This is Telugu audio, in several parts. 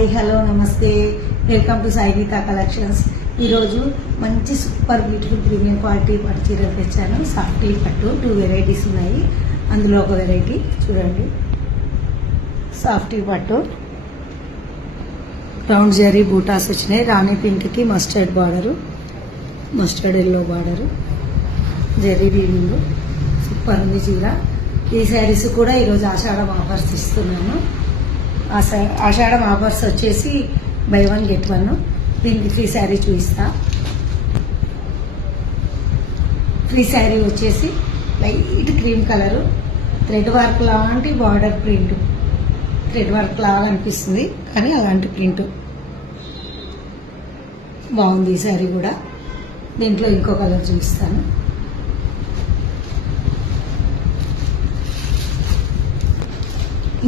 హాయ్ హలో నమస్తే, welcome to Sai Geetha collections. ఈరోజు మంచి సూపర్ బ్యూటిఫుల్ ప్రీమియం క్వాలిటీ పట్టు చీరలు తెచ్చాను. సాఫ్టీ పట్టు 2 వెరైటీస్ ఉన్నాయి. అందులో ఒక వెరైటీ చూడండి, సాఫ్టీ పట్టు రౌండ్ జరీ బూటాస్ వచ్చినాయి. రాణి పింక్కి mustard border, mustard yellow border, zari weaving. Super ఉంది చీర. ఈ శారీస్ కూడా ఈరోజు ఆషాఢం ఆఫర్స్ ఇస్తున్నాను. ఆషాఢం ఆఫర్స్ వచ్చేసి బై 1 get 1. దీనికి ఫ్రీ శారీ చూపిస్తా. ఫ్రీ శారీ వచ్చేసి light cream colour, thread work లాంటి బార్డర్ ప్రింట్. థ్రెడ్ వర్క్ లాగా అనిపిస్తుంది కానీ అలాంటి ప్రింట్ బాగుంది. ఈ శారీ కూడా. దీంట్లో ఇంకో కలర్ చూపిస్తాను.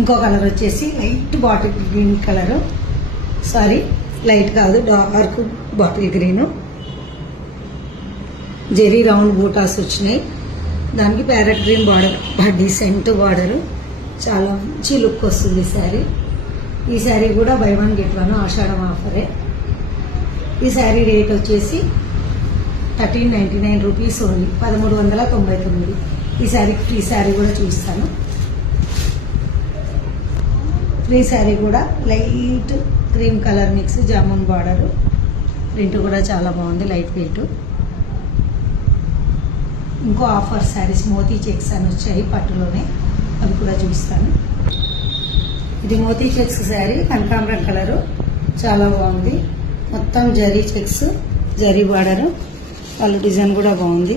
ఇంకో కలర్ వచ్చేసి light bottle green colour, sorry light కాదు dark bottle green. Zari round బూటాస్ వచ్చినాయి. దానికి parrot green border, decent border. చాలా మంచి లుక్ వస్తుంది శారీ. ఈ శారీ కూడా బై 1 get 1 ఆషాఢం ఆఫరే. ఈ శారీ రేట్ వచ్చేసి 1399 రూపీస్ ఓన్లీ, 1399. ఈ శారీకి ఫ్రీ శారీ కూడా చూపిస్తాను. ఫ్రీ శారీ కూడా light cream colour mix, jamun border. Print కూడా చాలా బాగుంది, లైట్ వెయిట్. ఇంకో ఆఫర్ శారీస్ మోతీ చెక్స్ అని వచ్చాయి పట్టులోనే, అవి కూడా చూపిస్తాను. ఇది మోతీ చెక్స్ శారీ, కనకాంబరం కలరు, చాలా బాగుంది. మొత్తం జరీ చెక్స్, జరీ బార్డరు. వాళ్ళు డిజైన్ కూడా బాగుంది,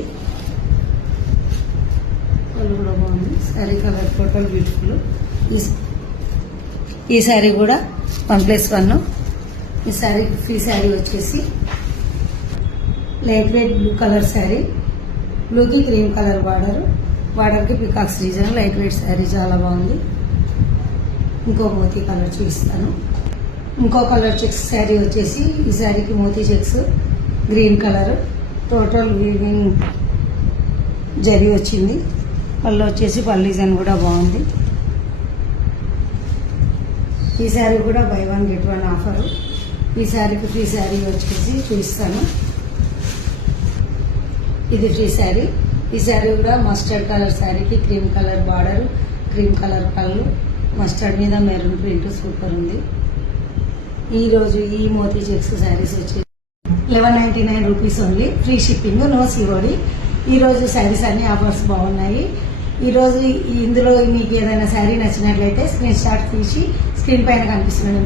వాళ్ళు కూడా బాగుంది. Sari colour total beautiful. ఈ శారీ కూడా 1+1. ఈ శారీ ఫ్రీ శారీ వచ్చేసి light weight blue colour sari, బ్లూకి క్రీమ్ కలర్ బార్డర్, బార్డర్కి peacocks design. Light weight sari చాలా బాగుంది. ఇంకో మోతీ కలర్ చూపిస్తాను. ఇంకో కలర్ చెక్స్ శారీ వచ్చేసి ఈ శారీకి మోతీ checks, green colour, total weaving zari వచ్చింది. పళ్ళు వచ్చేసి పళ్ళు డిజైన్ కూడా బాగుంది. ఈ శారీ కూడా బై 1 get 1 ఆఫరు. ఈ శారీకి ఫ్రీ శారీ వచ్చేసి చూపిస్తాను. ఇది ఫ్రీ శారీ. ఈ శారీ కూడా మస్టర్డ్ కలర్ శారీకి cream colour border, cream colour పళ్ళు, మస్టర్డ్ మీద మెరూన్ ప్రింట్. సూపర్ ఉంది. ఈరోజు ఈ మోతీ చెక్స్ శారీస్ వచ్చేసి 1199 rupees only, free shipping, no COD. ఈరోజు శారీస్ అన్ని ఆఫర్స్ బాగున్నాయి. ఈరోజు ఇందులో మీకు ఏదైనా శారీ నచ్చినట్లయితే స్క్రీన్ షాట్ తీసి స్క్రీన్ పైన కనిపిస్తున్న